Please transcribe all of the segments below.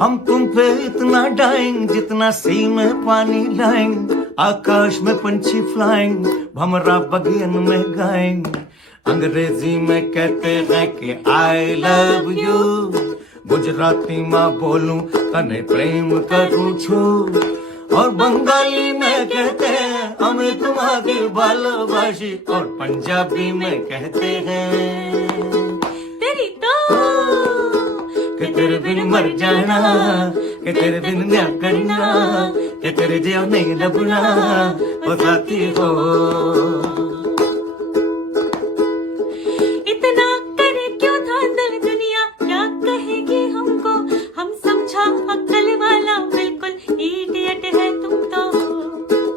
हम तुम पे इतना डाएंगे जितना सी में पानी लाएंगे, आकाश में पंछी फ्लाइंग भमरा बगियन में गाएंगे। अंग्रेजी में कहते हैं कि आई लव यू, गुजराती में बोलूं तने प्रेम करूं छू, और बंगाली में कहते हैं हमें तुम्हारी भालोबाशी, और पंजाबी में कहते हैं तेरी तो कि तेरे बिन मर जाना, कि तेरे बिन क्या करना, कि तेरे जियो नहीं लबना ओ साथी हो। इतना करे क्यों धांधल दुनिया, क्या कहेगी हमको, हम समझा अक्ल वाला बिल्कुल इडियट है तुम तो।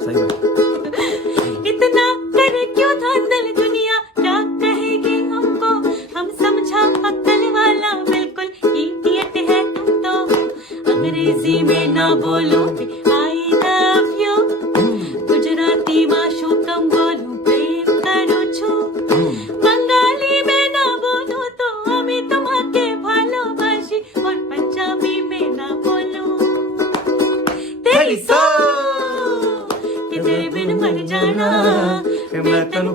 सही बात। इतना करे क्यों धांधल दुनिया, क्या कहेगी हमको, हम समझा अक्ल वाला बिल्कुल इडियट है तुम तो। अंग्रेजी में ना बोलो आई लव यू, गुजराती में शू कम बोलूं प्रेम करूं छू, बंगाली में ना बोलूं तो हमें तुम्हाके भालोबाशी, और पंजाबी में ना बोलूं तेरी सो कि तेरे बिन मर जाना, कि मैं तनु